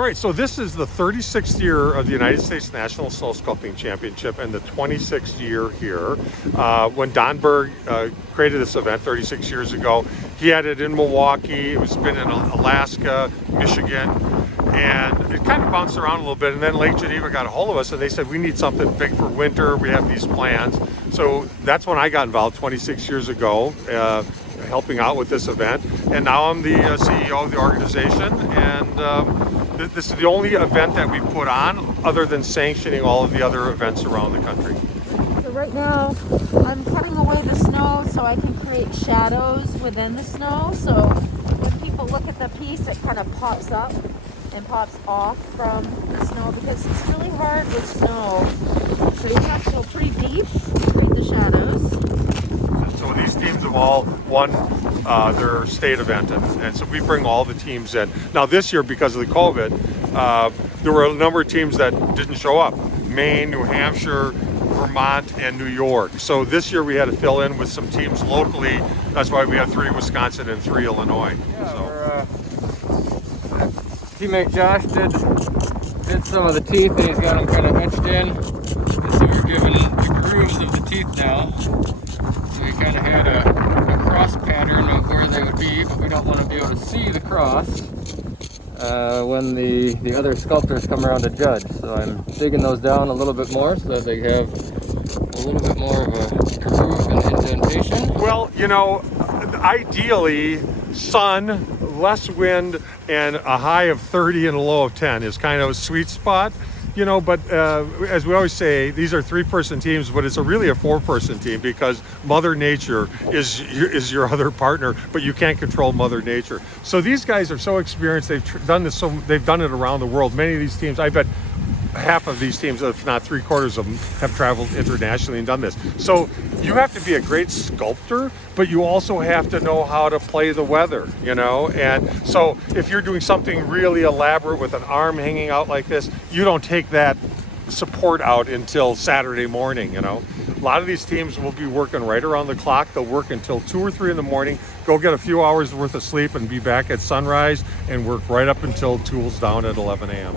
All right, so this is the 36th year of the United States National Snow Sculpting Championship and the 26th year here. When Don Berg created this event 36 years ago, he had it in Milwaukee. It was been in Alaska, Michigan, and it kind of bounced around a little bit. And then Lake Geneva got a hold of us and they said, we need something big for winter. We have these plans. So that's when I got involved 26 years ago, helping out with this event. And now I'm the CEO of the organization. And this is the only event that we put on other than sanctioning all of the other events around the country. So right now I'm cutting away the snow so I can create shadows within the snow. So when people look at the piece, it kind of pops up and pops off from the snow because it's really hard with snow. So you have to go pretty deep to create the shadows. So these teams have all won their state event, and so we bring all the teams in. Now this year, because of the COVID, there were a number of teams that didn't show up. Maine, New Hampshire, Vermont, and New York. So this year we had to fill in with some teams locally. That's why we have 3 Wisconsin and 3 Illinois. Yeah, our teammate Josh did some of the teeth, and he's got them kind of etched in. And so we're given the grooves of the teeth now. So we kind of had a cross pattern of where they would be, but we don't want to be able to see the cross when the other sculptors come around to judge. So I'm digging those down a little bit more so that they have a little bit more of a groove and indentation. Well, you know, ideally, sun, less wind, and a high of 30 and a low of 10 is kind of a sweet spot. You know, but as we always say, these are 3-person teams, but it's really a 4-person team because Mother Nature is your other partner, but you can't control Mother Nature. So these guys are so experienced. They've done this. They've done it around the world. Many of these teams, I bet half of these teams, if not 3/4 of them, have traveled internationally and done this. So you have to be a great sculptor, but you also have to know how to play the weather, you know? And so if you're doing something really elaborate with an arm hanging out like this, you don't take that support out until Saturday morning, you know? A lot of these teams will be working right around the clock. They'll work until 2 or 3 in the morning, go get a few hours worth of sleep and be back at sunrise and work right up until tools down at 11 a.m.